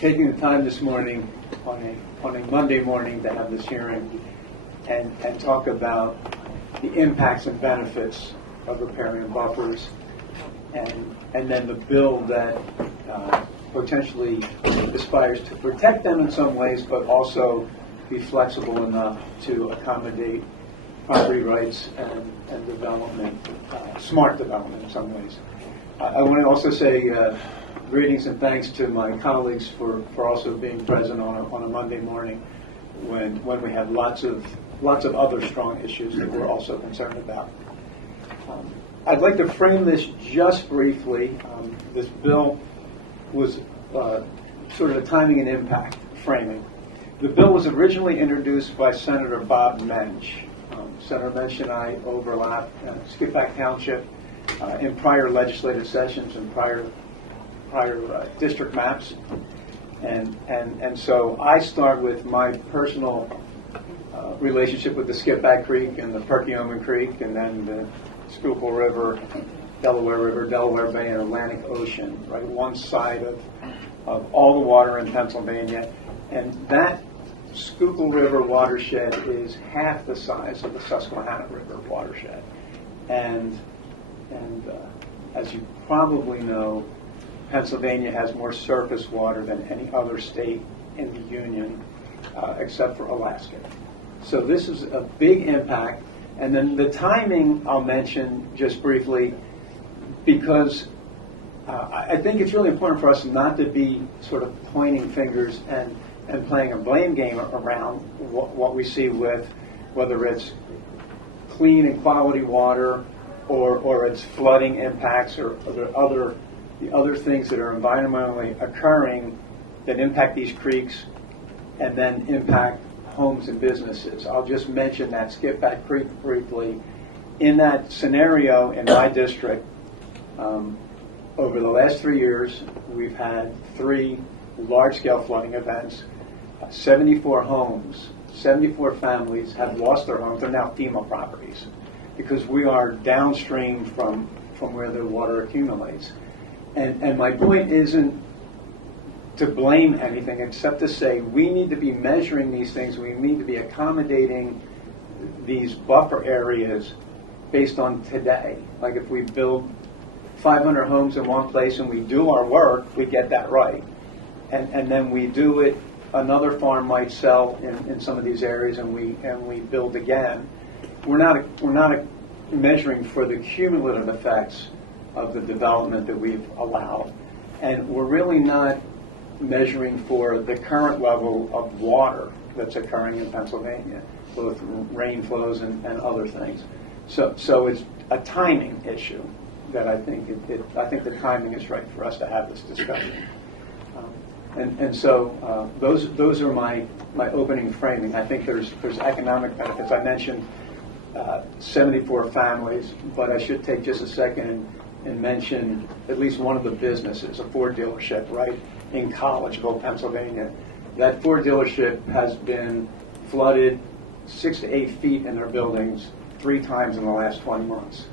Taking the time this morning on a Monday morning to have this hearing and talk about the impacts and benefits of riparian buffers and then the bill that potentially aspires to protect them in some ways, but also be flexible enough to accommodate property rights and development, smart development in some ways. I want to also say greetings and thanks to my colleagues for also being present on a Monday morning when we have lots of other strong issues that we're also concerned about. I'd like to frame this just briefly. This bill was sort of a timing and impact framing. The bill was originally introduced by Senator Bob Mensch. Senator Mensch and I overlap Skippack Township in prior legislative sessions and prior district maps, and so I start with my personal relationship with the Skippack Creek and the Perkiomen Creek, and then the Schuylkill River, Delaware Bay, and Atlantic Ocean. Right, one side of all the water in Pennsylvania, and that Schuylkill River watershed is half the size of the Susquehanna River watershed, and as you probably know, Pennsylvania has more surface water than any other state in the Union, except for Alaska. So this is a big impact. And then the timing I'll mention just briefly, because I think it's really important for us not to be sort of pointing fingers and playing a blame game around what we see with whether it's clean and quality water or it's flooding impacts or the other things that are environmentally occurring that impact these creeks and then impact homes and businesses. I'll just mention that Skippack Creek briefly. In that scenario in my district, over the last 3 years, we've had 3 large-scale flooding events. 74 homes, 74 families have lost their homes. They're now FEMA properties because we are downstream from where the water accumulates. And my point isn't to blame anything except to say we need to be measuring these things. We need to be accommodating these buffer areas based on today. Like if we build 500 homes in one place and we do our work, we get that right. And then we do it, another farm might sell in some of these areas and we build again. We're not measuring for the cumulative effects of the development that we've allowed. And we're really not measuring for the current level of water that's occurring in Pennsylvania, both rain flows and other things. So it's a timing issue that I think I think the timing is right for us to have this discussion. So those are my opening framing. I think there's economic benefits. I mentioned 74 families, but I should take just a second and mention at least one of the businesses, a Ford dealership, right, in Collegeville, Pennsylvania. That Ford dealership has been flooded 6 to 8 feet in their buildings 3 times in the last 20 months.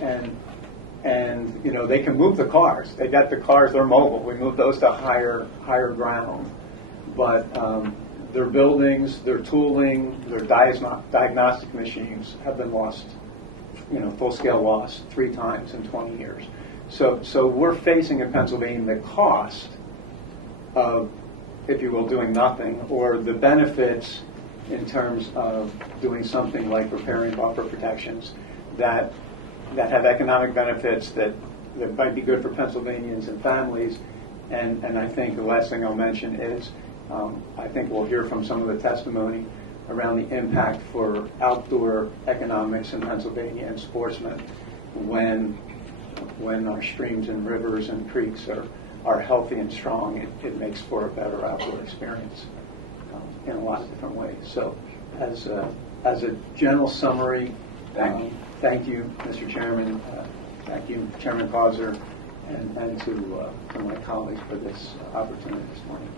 And you know, they can move the cars. They got the cars, they're mobile. We moved those to higher ground. But their buildings, their tooling, their diagnostic machines have been lost, you know, full-scale loss 3 times in 20 years. So we're facing in Pennsylvania the cost of, if you will, doing nothing, or the benefits in terms of doing something like repairing buffer protections that have economic benefits that might be good for Pennsylvanians and families. And I think the last thing I'll mention is I think we'll hear from some of the testimony around the impact for outdoor economics in Pennsylvania and sportsmen when when our streams and rivers and creeks are healthy and strong, it makes for a better outdoor experience in a lot of different ways. So as a general summary, thank you, Mr. Chairman. Thank you, Chairman Causer, and to my colleagues for this opportunity this morning.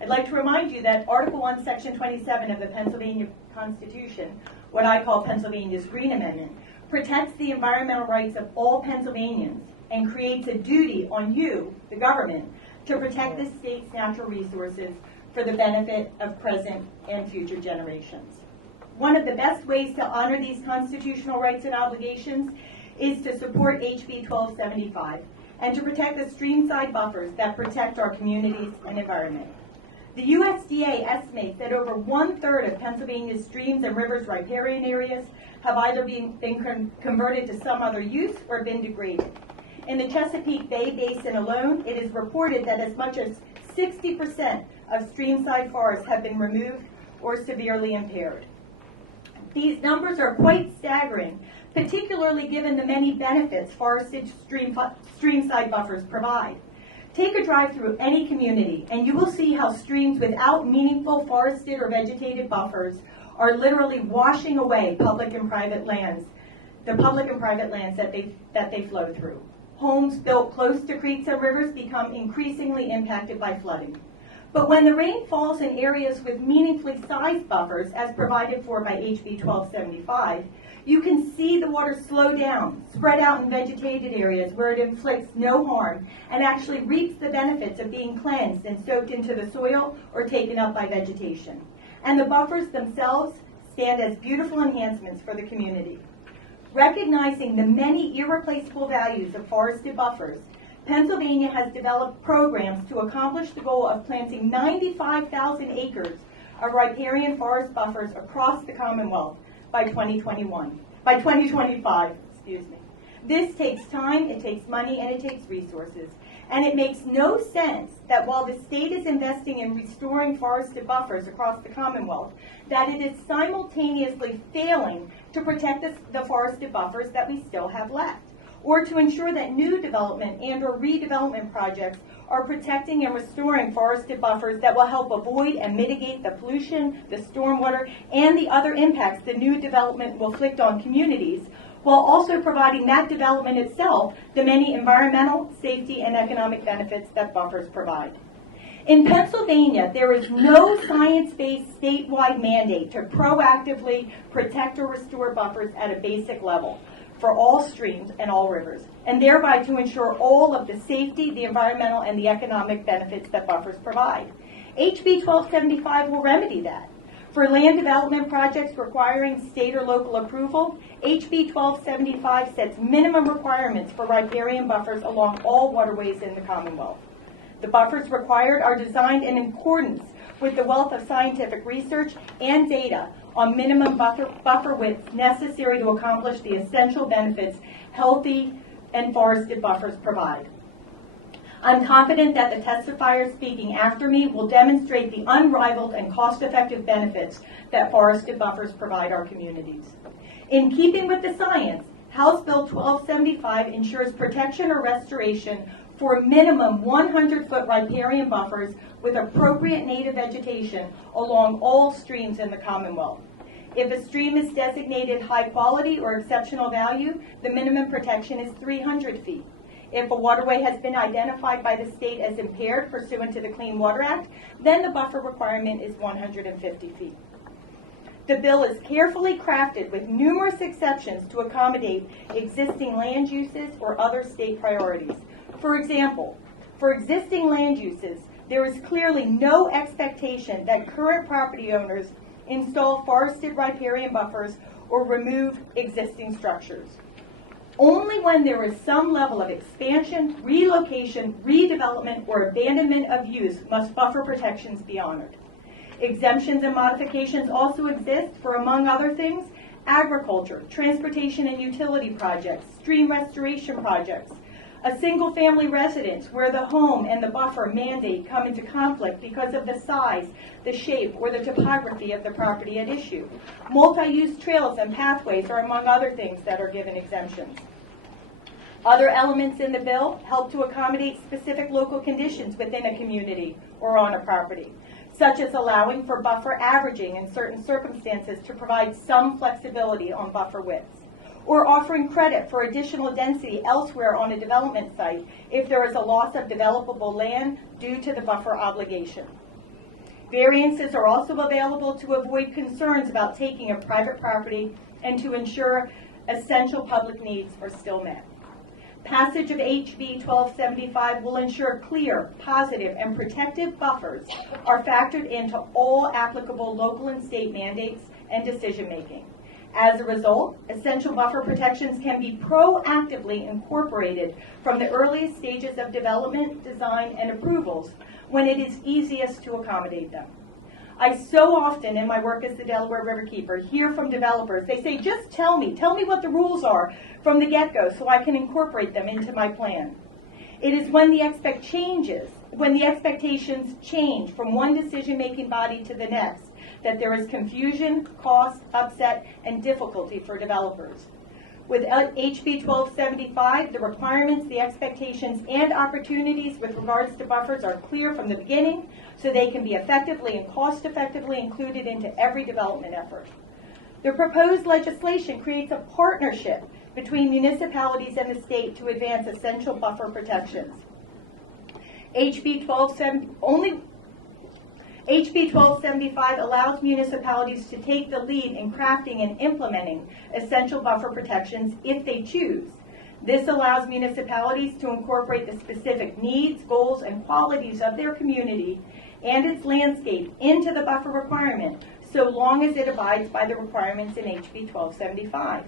I'd like to remind you that Article 1, Section 27 of the Pennsylvania Constitution, what I call Pennsylvania's Green Amendment, protects the environmental rights of all Pennsylvanians and creates a duty on you, the government, to protect the state's natural resources for the benefit of present and future generations. One of the best ways to honor these constitutional rights and obligations is to support HB 1275 and to protect the streamside buffers that protect our communities and environment. The USDA estimates that over 1/3 of Pennsylvania's streams and rivers riparian areas have either been converted to some other use or been degraded. In the Chesapeake Bay Basin alone, it is reported that as much as 60% of streamside forests have been removed or severely impaired. These numbers are quite staggering, particularly given the many benefits forested streamside buffers provide. Take a drive through any community and you will see how streams without meaningful forested or vegetated buffers are literally washing away public and private lands, the public and private lands that they flow through. Homes built close to creeks and rivers become increasingly impacted by flooding. But when the rain falls in areas with meaningfully sized buffers, as provided for by HB 1275, you can see the water slow down, spread out in vegetated areas where it inflicts no harm and actually reaps the benefits of being cleansed and soaked into the soil or taken up by vegetation. And the buffers themselves stand as beautiful enhancements for the community. Recognizing the many irreplaceable values of forested buffers, Pennsylvania has developed programs to accomplish the goal of planting 95,000 acres of riparian forest buffers across the Commonwealth by 2025, excuse me. This takes time, it takes money, and it takes resources. And it makes no sense that while the state is investing in restoring forested buffers across the Commonwealth, that it is simultaneously failing to protect the forested buffers that we still have left, or to ensure that new development and or redevelopment projects are protecting and restoring forested buffers that will help avoid and mitigate the pollution, the stormwater, and the other impacts the new development will inflict on communities, while also providing that development itself the many environmental, safety, and economic benefits that buffers provide. In Pennsylvania, there is no science-based statewide mandate to proactively protect or restore buffers at a basic level for all streams and all rivers, and thereby to ensure all of the safety, the environmental, and the economic benefits that buffers provide. HB 1275 will remedy that. For land development projects requiring state or local approval, HB 1275 sets minimum requirements for riparian buffers along all waterways in the Commonwealth. The buffers required are designed in accordance with the wealth of scientific research and data on minimum buffer widths necessary to accomplish the essential benefits healthy and forested buffers provide. I'm confident that the testifiers speaking after me will demonstrate the unrivaled and cost-effective benefits that forested buffers provide our communities. In keeping with the science, House Bill 1275 ensures protection or restoration for minimum 100-foot riparian buffers with appropriate native vegetation along all streams in the Commonwealth. If a stream is designated high quality or exceptional value, the minimum protection is 300 feet. If a waterway has been identified by the state as impaired pursuant to the Clean Water Act, then the buffer requirement is 150 feet. The bill is carefully crafted with numerous exceptions to accommodate existing land uses or other state priorities. For example, for existing land uses, there is clearly no expectation that current property owners install forested riparian buffers or remove existing structures. Only when there is some level of expansion, relocation, redevelopment, or abandonment of use must buffer protections be honored. Exemptions and modifications also exist for, among other things, agriculture, transportation and utility projects, stream restoration projects, a single-family residence where the home and the buffer mandate come into conflict because of the size, the shape, or the topography of the property at issue. Multi-use trails and pathways are among other things that are given exemptions. Other elements in the bill help to accommodate specific local conditions within a community or on a property, such as allowing for buffer averaging in certain circumstances to provide some flexibility on buffer widths, or offering credit for additional density elsewhere on a development site if there is a loss of developable land due to the buffer obligation. Variances are also available to avoid concerns about taking a private property and to ensure essential public needs are still met. Passage of HB 1275 will ensure clear, positive, and protective buffers are factored into all applicable local and state mandates and decision-making. As a result, essential buffer protections can be proactively incorporated from the earliest stages of development, design, and approvals when it is easiest to accommodate them. I so often in my work as the Delaware Riverkeeper hear from developers, they say, just tell me what the rules are from the get-go so I can incorporate them into my plan. It is when the expectations change from one decision-making body to the next that there is confusion, cost, upset, and difficulty for developers. With HB 1275, the requirements, the expectations, and opportunities with regards to buffers are clear from the beginning so they can be effectively and cost-effectively included into every development effort. The proposed legislation creates a partnership between municipalities and the state to advance essential buffer protections. HB 1275 allows municipalities to take the lead in crafting and implementing essential buffer protections if they choose. This allows municipalities to incorporate the specific needs, goals, and qualities of their community and its landscape into the buffer requirement, so long as it abides by the requirements in HB 1275.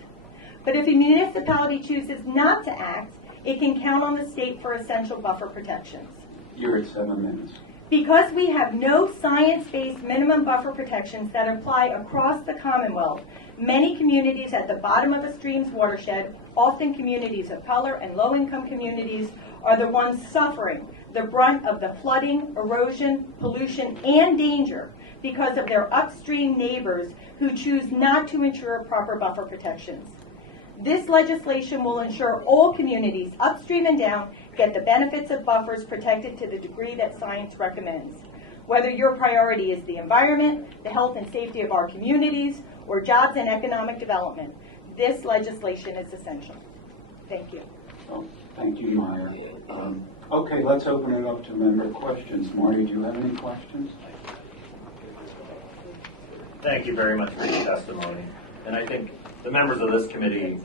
But if a municipality chooses not to act, it can count on the state for essential buffer protections. You're at 7 minutes. Because we have no science-based minimum buffer protections that apply across the Commonwealth, many communities at the bottom of a stream's watershed, often communities of color and low-income communities, are the ones suffering the brunt of the flooding, erosion, pollution, and danger because of their upstream neighbors who choose not to ensure proper buffer protections. This legislation will ensure all communities, upstream and down, get the benefits of buffers protected to the degree that science recommends. Whether your priority is the environment, the health and safety of our communities, or jobs and economic development, this legislation is essential. Thank you. Oh, thank you, Maya. Okay, let's open it up to member questions. Marty, do you have any questions? Thank you very much for your testimony. And I think the members of this committee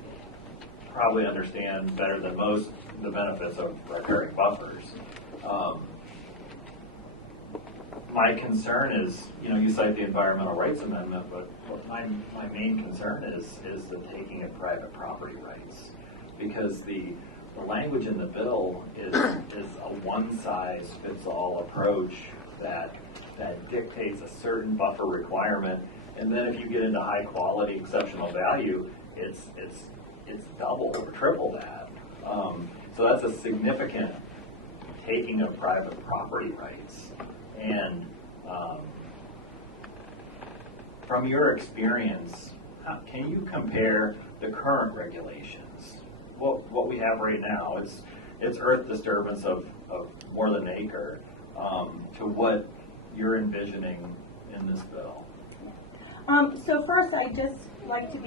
probably understand better than most the benefits of riparian buffers. My concern is, you cite the Environmental Rights Amendment, but what my main concern is the taking of private property rights, because the language in the bill is a one-size-fits-all approach that dictates a certain buffer requirement, and then if you get into high-quality, exceptional value, it's double or triple that. So that's a significant taking of private property rights. And from your experience, can you compare the current regulations, what we have right now, it's earth disturbance of more than an acre, to what you're envisioning in this bill? So first, I just like to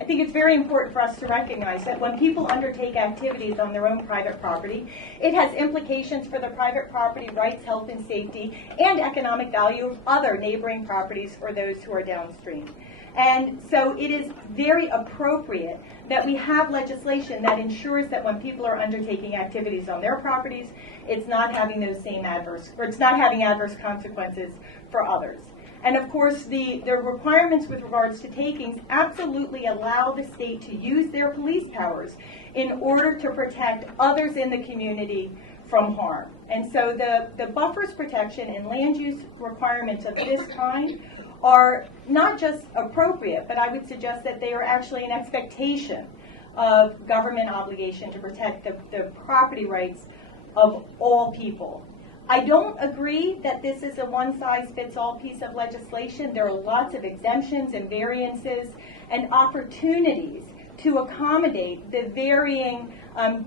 I think it's very important for us to recognize that when people undertake activities on their own private property, it has implications for the private property rights, health and safety, and economic value of other neighboring properties or those who are downstream. And so it is very appropriate that we have legislation that ensures that when people are undertaking activities on their properties, it's not having adverse consequences for others. And of course, the requirements with regards to takings absolutely allow the state to use their police powers in order to protect others in the community from harm. And so the buffers protection and land use requirements of this kind are not just appropriate, but I would suggest that they are actually an expectation of government obligation to protect the property rights of all people. I don't agree that this is a one-size-fits-all piece of legislation. There are lots of exemptions and variances and opportunities to accommodate the varying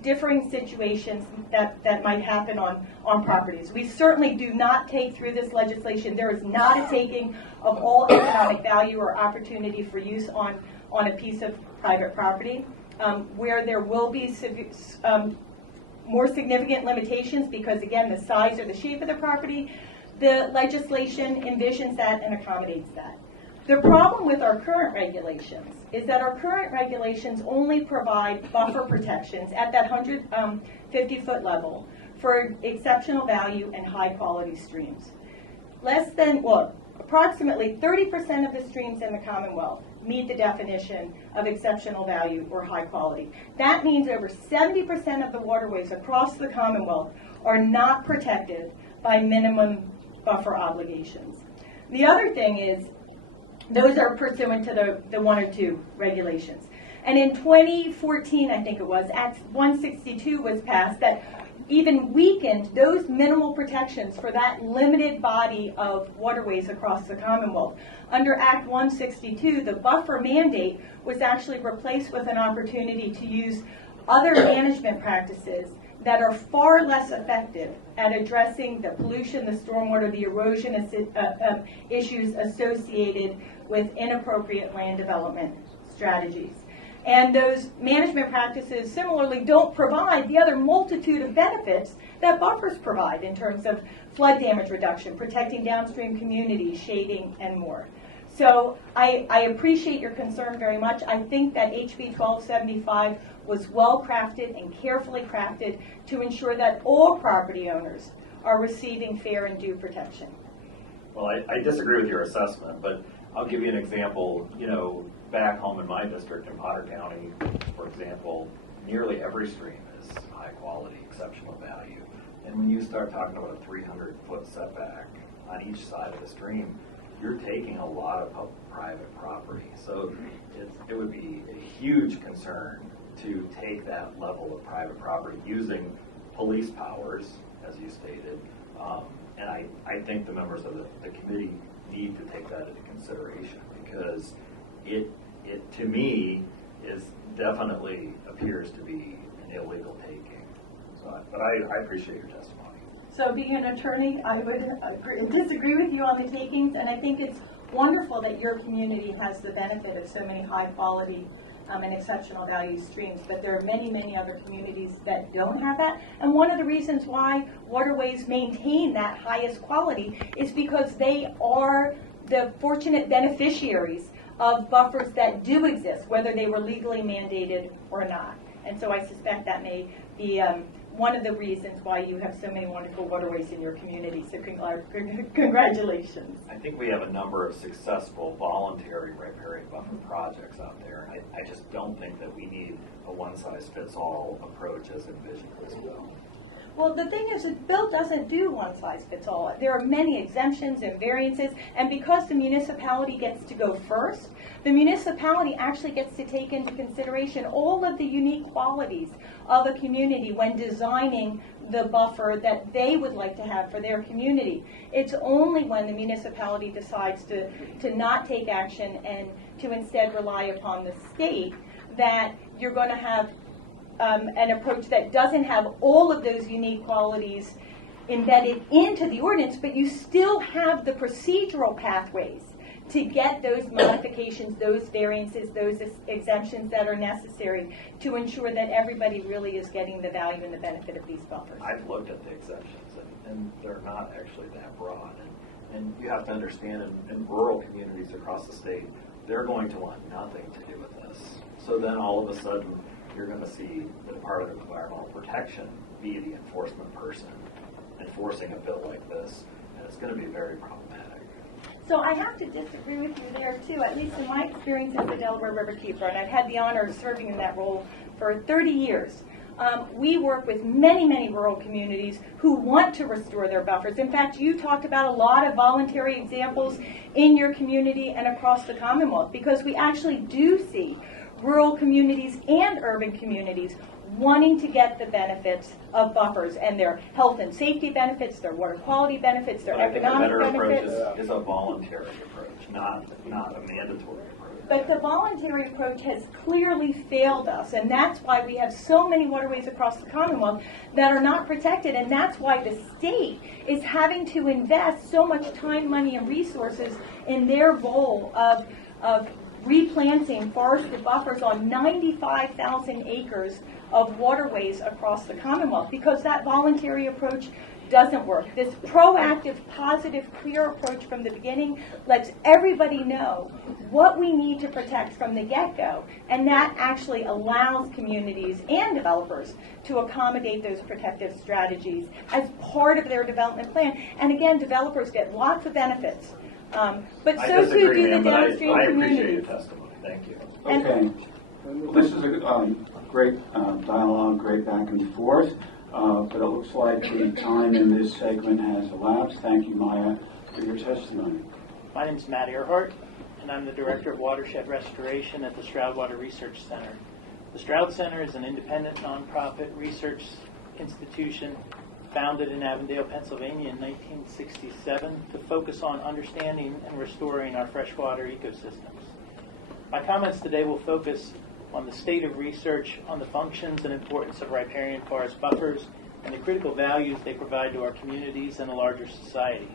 differing situations that might happen on properties. We certainly do not take through this legislation. There is not a taking of all economic value or opportunity for use on a piece of private property. Where there will be more significant limitations because, again, the size or the shape of the property, the legislation envisions that and accommodates that. The problem with our current regulations is that our current regulations only provide buffer protections at that 150-foot level for exceptional value and high-quality streams. Approximately 30% of the streams in the Commonwealth meet the definition of exceptional value or high quality. That means over 70% of the waterways across the Commonwealth are not protected by minimum buffer obligations. The other thing is, those are pursuant to the 1 or 2 regulations. And in 2014, I think it was, Act 162 was passed that even weakened those minimal protections for that limited body of waterways across the Commonwealth. Under Act 162, the buffer mandate was actually replaced with an opportunity to use other management practices that are far less effective at addressing the pollution, the stormwater, the erosion issues associated with inappropriate land development strategies. And those management practices similarly don't provide the other multitude of benefits that buffers provide in terms of flood damage reduction, protecting downstream communities, shading, and more. So I appreciate your concern very much. I think that HB 1275 was well crafted and carefully crafted to ensure that all property owners are receiving fair and due protection. Well, I disagree with your assessment, but I'll give you an example. Back home in my district in Potter County, for example, nearly every stream is high quality, exceptional value. And when you start talking about a 300-foot setback on each side of the stream, you're taking a lot of private property. So it would be a huge concern to take that level of private property using police powers, as you stated. And I think the members of the committee need to take that into consideration because it to me definitely appears to be an illegal taking. But I appreciate your testimony. So being an attorney, I would disagree with you on the takings, and I think it's wonderful that your community has the benefit of so many high quality and exceptional value streams, but there are many, many other communities that don't have that. And one of the reasons why waterways maintain that highest quality is because they are the fortunate beneficiaries of buffers that do exist, whether they were legally mandated or not. And so I suspect that may be one of the reasons why you have so many wonderful waterways in your community. So congratulations. I think we have a number of successful voluntary riparian buffer projects out there. I just don't think that we need a one-size-fits-all approach as envisioned as well. Well, the thing is, the bill doesn't do one-size-fits-all. There are many exemptions and variances, and because the municipality gets to go first, the municipality actually gets to take into consideration all of the unique qualities of a community when designing the buffer that they would like to have for their community. It's only when the municipality decides to not take action and to instead rely upon the state that you're going to have an approach that doesn't have all of those unique qualities embedded into the ordinance, but you still have the procedural pathways to get those modifications, those variances, those exemptions that are necessary to ensure that everybody really is getting the value and the benefit of these buffers. I've looked at the exceptions, and they're not actually that broad. And you have to understand, in rural communities across the state, they're going to want nothing to do with this. So then all of a sudden, you're going to see the Department of Environmental Protection be the enforcement person enforcing a bill like this, and it's going to be very problematic. So I have to disagree with you there too, at least in my experience as a Delaware Riverkeeper, and I've had the honor of serving in that role for 30 years. We work with many, many rural communities who want to restore their buffers. In fact, you talked about a lot of voluntary examples in your community and across the Commonwealth, because we actually do see rural communities and urban communities wanting to get the benefits of buffers and their health and safety benefits, their water quality benefits, their economic benefits. Is a voluntary approach, not a mandatory approach. But the voluntary approach has clearly failed us, and that's why we have so many waterways across the Commonwealth that are not protected, and that's why the state is having to invest so much time, money, and resources in their goal of replanting forested buffers on 95,000 acres of waterways across the Commonwealth, because that voluntary approach doesn't work. This proactive, positive, clear approach from the beginning lets everybody know what we need to protect from the get-go, and that actually allows communities and developers to accommodate those protective strategies as part of their development plan. And again, developers get lots of benefits, but I so too disagree, do the ma'am, but downstream I appreciate your communities. testimony. Thank you. Okay. Well, this is a great dialogue, great back and forth, but it looks like the time in this segment has elapsed. Thank you, Maya, for your testimony. My name is Matt Earhart, and I'm the Director of Watershed Restoration at the Stroud Water Research Center. The Stroud Center is an independent nonprofit research institution founded in Avondale, Pennsylvania in 1967 to focus on understanding and restoring our freshwater ecosystems. My comments today will focus on the state of research on the functions and importance of riparian forest buffers and the critical values they provide to our communities and a larger society.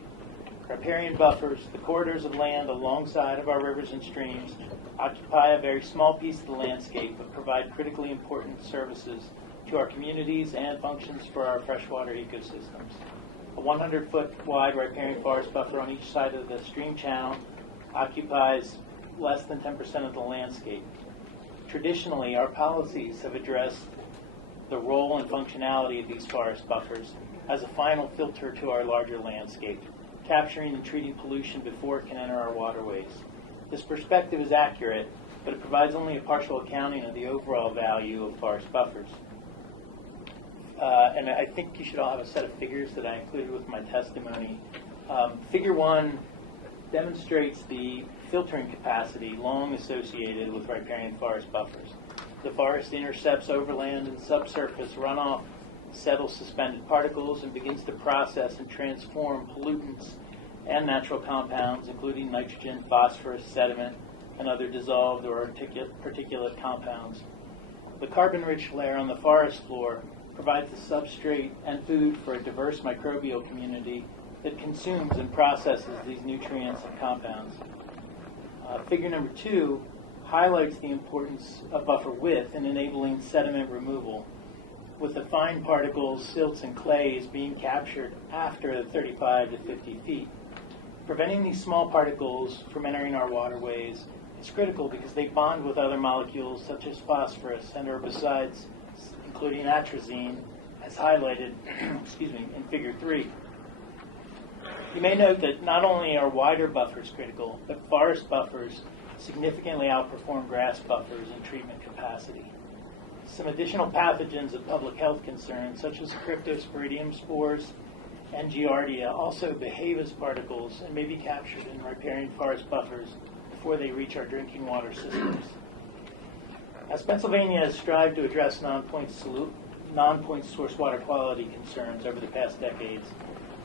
Riparian buffers, the corridors of land alongside of our rivers and streams, occupy a very small piece of the landscape but provide critically important services to our communities and functions for our freshwater ecosystems. A 100-foot wide riparian forest buffer on each side of the stream channel occupies less than 10% of the landscape. Traditionally, our policies have addressed the role and functionality of these forest buffers as a final filter to our larger landscape, capturing and treating pollution before it can enter our waterways. This perspective is accurate, but it provides only a partial accounting of the overall value of forest buffers. And I think you should all have a set of figures that I included with my testimony. Figure 1 demonstrates the filtering capacity long associated with riparian forest buffers. The forest intercepts overland and subsurface runoff, settles suspended particles, and begins to process and transform pollutants and natural compounds, including nitrogen, phosphorus, sediment, and other dissolved or particulate compounds. The carbon-rich layer on the forest floor provides the substrate and food for a diverse microbial community that consumes and processes these nutrients and compounds. Figure number 2 highlights the importance of buffer width in enabling sediment removal, with the fine particles, silts, and clays being captured after 35 to 50 feet. Preventing these small particles from entering our waterways is critical because they bond with other molecules such as phosphorus and herbicides, including atrazine, as highlighted in Figure 3. You may note that not only are wider buffers critical, but forest buffers significantly outperform grass buffers in treatment capacity. Some additional pathogens of public health concern, such as cryptosporidium spores and giardia, also behave as particles and may be captured in riparian forest buffers before they reach our drinking water systems. As Pennsylvania has strived to address non-point source water quality concerns over the past decades,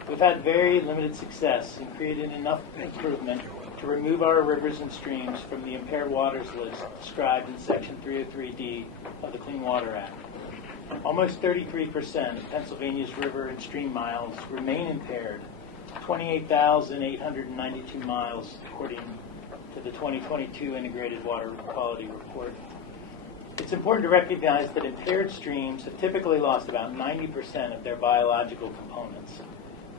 we've had very limited success in creating enough improvement to remove our rivers and streams from the impaired waters list described in Section 303D of the Clean Water Act. Almost 33% of Pennsylvania's river and stream miles remain impaired, 28,892 miles according to the 2022 Integrated Water Quality Report. It's important to recognize that impaired streams have typically lost about 90% of their biological components.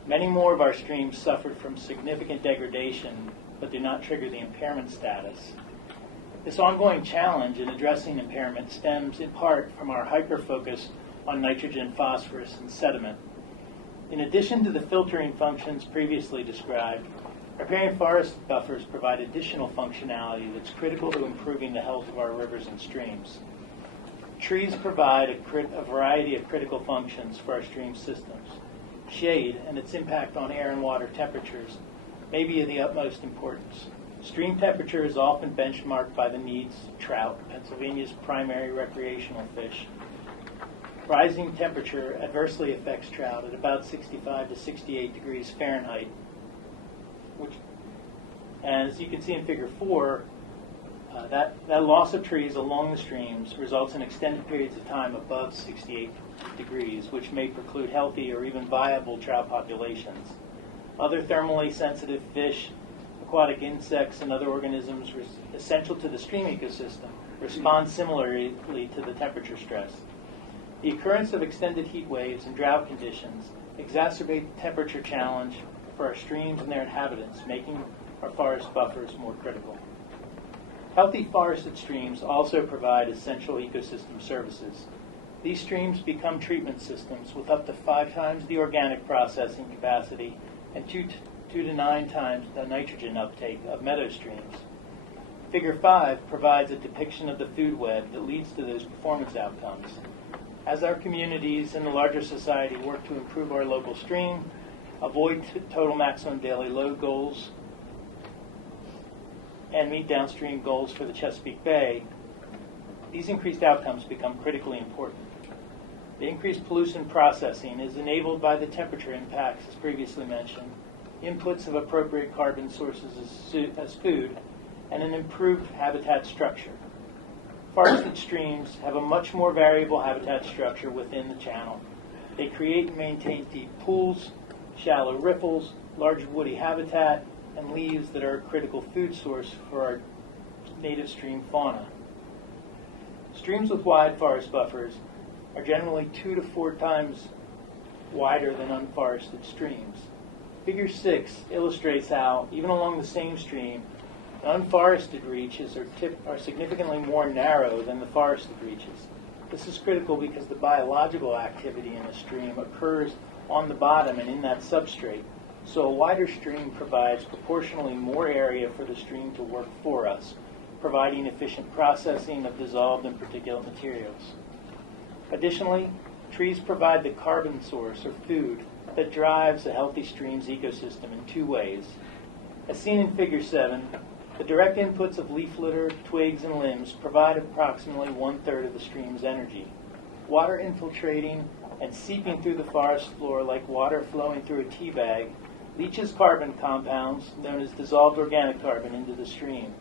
Many more of our streams suffered from significant degradation but do not trigger the impairment status. This ongoing challenge in addressing impairment stems in part from our hyper-focus on nitrogen, phosphorus, and sediment. In addition to the filtering functions previously described, riparian forest buffers provide additional functionality that's critical to improving the health of our rivers and streams. Trees provide a variety of critical functions for our stream systems. Shade and its impact on air and water temperatures may be of the utmost importance. Stream temperature is often benchmarked by the needs of trout, Pennsylvania's primary recreational fish. Rising temperature adversely affects trout at about 65 to 68 degrees Fahrenheit, and as you can see in Figure 4, That loss of trees along the streams results in extended periods of time above 68 degrees, which may preclude healthy or even viable trout populations. Other thermally sensitive fish, aquatic insects, and other organisms essential to the stream ecosystem respond similarly to the temperature stress. The occurrence of extended heat waves and drought conditions exacerbate the temperature challenge for our streams and their inhabitants, making our forest buffers more critical. Healthy forested streams also provide essential ecosystem services. These streams become treatment systems with up to 5 times the organic processing capacity and 2 to 9 times the nitrogen uptake of meadow streams. Figure 5 provides a depiction of the food web that leads to those performance outcomes. As our communities and the larger society work to improve our local stream, avoid total maximum daily load goals, and meet downstream goals for the Chesapeake Bay, these increased outcomes become critically important. The increased pollution processing is enabled by the temperature impacts, as previously mentioned, inputs of appropriate carbon sources as food, and an improved habitat structure. Forested streams have a much more variable habitat structure within the channel. They create and maintain deep pools, shallow riffles, large woody habitat, and leaves that are a critical food source for our native stream fauna. Streams with wide forest buffers are generally 2 to 4 times wider than unforested streams. Figure 6 illustrates how, even along the same stream, the unforested reaches are significantly more narrow than the forested reaches. This is critical because the biological activity in the stream occurs on the bottom and in that substrate, so a wider stream provides proportionally more area for the stream to work for us, providing efficient processing of dissolved and particulate materials. Additionally, trees provide the carbon source or food that drives a healthy stream's ecosystem in 2 ways. As seen in Figure 7, the direct inputs of leaf litter, twigs, and limbs provide approximately 1/3 of the stream's energy. Water infiltrating and seeping through the forest floor like water flowing through a tea bag leaches carbon compounds, known as dissolved organic carbon, into the stream.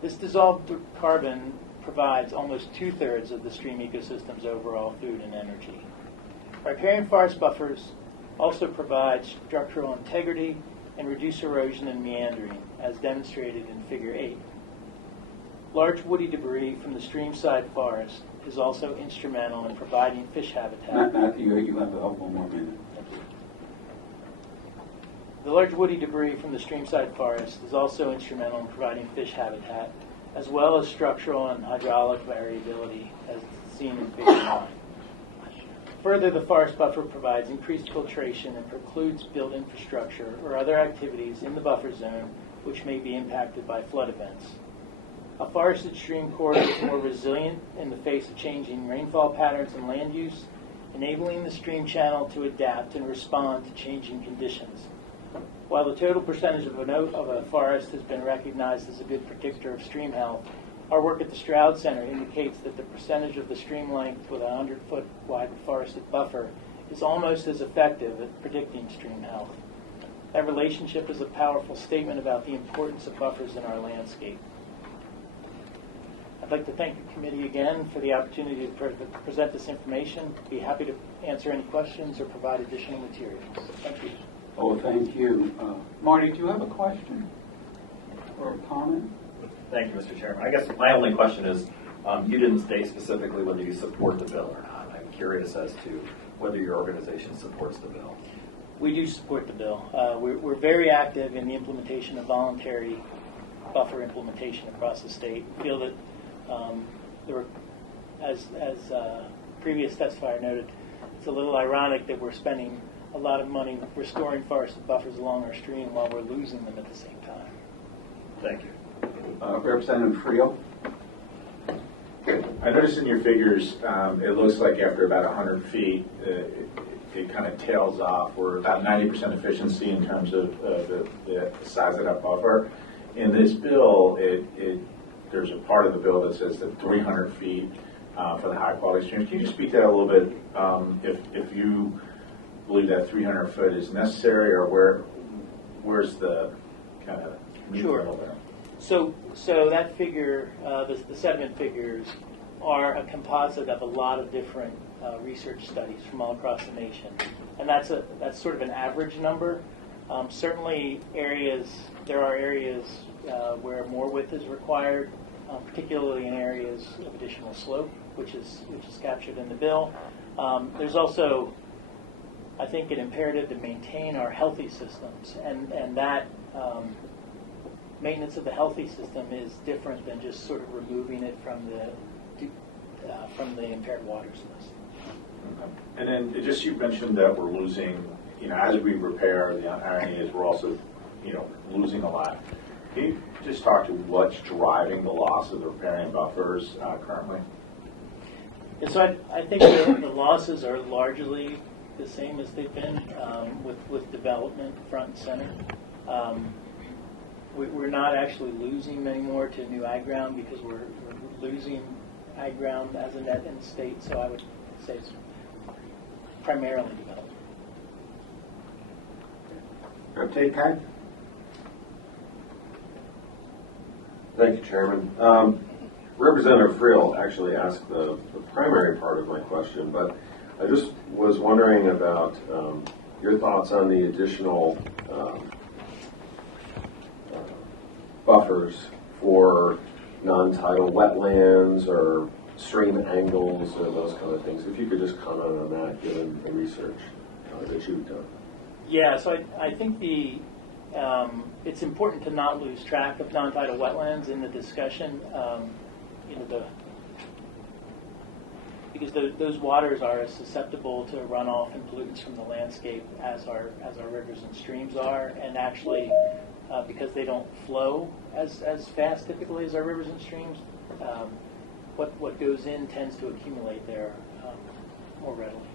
This dissolved carbon provides almost 2/3 of the stream ecosystem's overall food and energy. Riparian forest buffers also provide structural integrity and reduce erosion and meandering, as demonstrated in Figure 8. Large woody debris from the streamside forest is also instrumental in providing fish habitat. Matthew, you have one more minute. The large woody debris from the streamside forest is also instrumental in providing fish habitat, as well as structural and hydraulic variability, as seen in Figure 9. Further, the forest buffer provides increased filtration and precludes built infrastructure or other activities in the buffer zone which may be impacted by flood events. A forested stream corridor is more resilient in the face of changing rainfall patterns and land use, enabling the stream channel to adapt and respond to changing conditions. While the total percentage of a forest has been recognized as a good predictor of stream health, our work at the Stroud Center indicates that the percentage of the stream length with a 100-foot wide forested buffer is almost as effective at predicting stream health. That relationship is a powerful statement about the importance of buffers in our landscape. I'd like to thank the committee again for the opportunity to present this information. I'd be happy to answer any questions or provide additional materials. Thank you. Oh, thank you. Marty, do you have a question or a comment? Thank you, Mr. Chairman. I guess my only question is, you didn't state specifically whether you support the bill or not. I'm curious as to whether your organization supports the bill. We do support the bill. We're very active in the implementation of voluntary buffer implementation across the state. We feel that as previous testifier noted, it's a little ironic that we're spending a lot of money restoring forested buffers along our stream while we're losing them at the same time. Thank you. Representative Friel. I noticed in your figures, it looks like after about 100 feet, it kind of tails off. We're about 90% efficiency in terms of the size of that buffer. In this bill, there's a part of the bill that says that 300 feet for the high quality streams. Can you just speak to that a little bit? If you believe that 300 foot is necessary, or where's the kind of Sure. there? So that figure, the sediment figures, are a composite of a lot of different research studies from all across the nation, and that's sort of an average number. Certainly, there are areas where more width is required, particularly in areas of additional slope, which is captured in the bill. There's also, I think, an imperative to maintain our healthy systems, and that maintenance of the healthy system is different than just sort of removing it from the impaired water source. And then just you mentioned that we're losing, as we repair, the irony is we're also, losing a lot. Can you just talk to what's driving the loss of the riparian buffers currently? And so I think the losses are largely the same as they've been with development front and center. We're not actually losing many more to new ag ground because we're losing ag ground as a net in the state, so I would say it's primarily development. Take Kai? Thank you, Chairman. Representative Friel actually asked the primary part of my question, but I just was wondering about your thoughts on the additional buffers for non-tidal wetlands or stream angles or those kind of things. If you could just comment on that, given the research that you've done. Yeah, so I think it's important to not lose track of non-tidal wetlands in the discussion. Because those waters are as susceptible to runoff and pollutants from the landscape as our rivers and streams are, and actually because they don't flow as fast typically as our rivers and streams, what goes in tends to accumulate there more readily.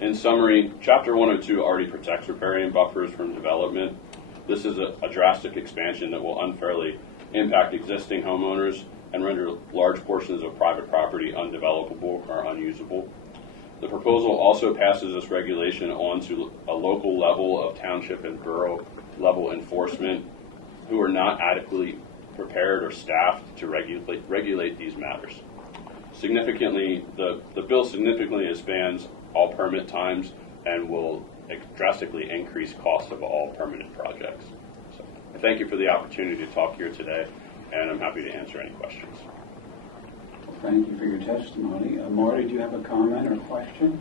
In summary, Chapter 102 already protects riparian buffers from development. This is a drastic expansion that will unfairly impact existing homeowners and render large portions of private property undevelopable or unusable. The proposal also passes this regulation on to a local level of township and borough level enforcement who are not adequately prepared or staffed to regulate these matters. Significantly, the bill significantly expands all permit times and will drastically increase costs of all permanent projects. So I thank you for the opportunity to talk here today, and I'm happy to answer any questions. Well, thank you for your testimony. Marty, do you have a comment or question?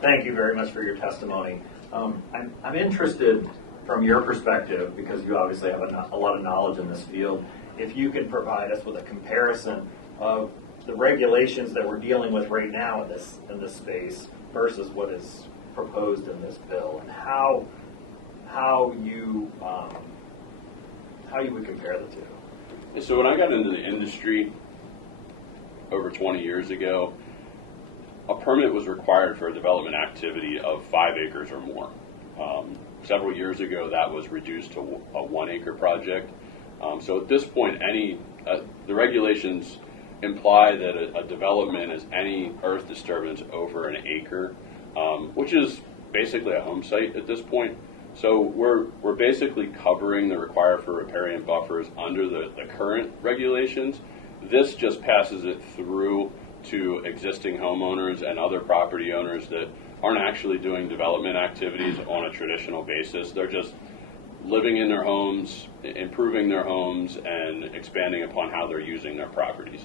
Thank you very much for your testimony. I'm interested from your perspective, because you obviously have a lot of knowledge in this field, if you can provide us with a comparison of the regulations that we're dealing with right now in this space versus what is proposed in this bill, and how you would compare the two. So when I got into the industry over 20 years ago, a permit was required for a development activity of 5 acres or more. Several years ago, that was reduced to a 1 acre project. So at this point, the regulations imply that a development is any earth disturbance over an acre, which is basically a home site at this point. So we're basically covering the required for riparian buffers under the current regulations. This just passes it through to existing homeowners and other property owners that aren't actually doing development activities on a traditional basis. They're just living in their homes, improving their homes, and expanding upon how they're using their properties.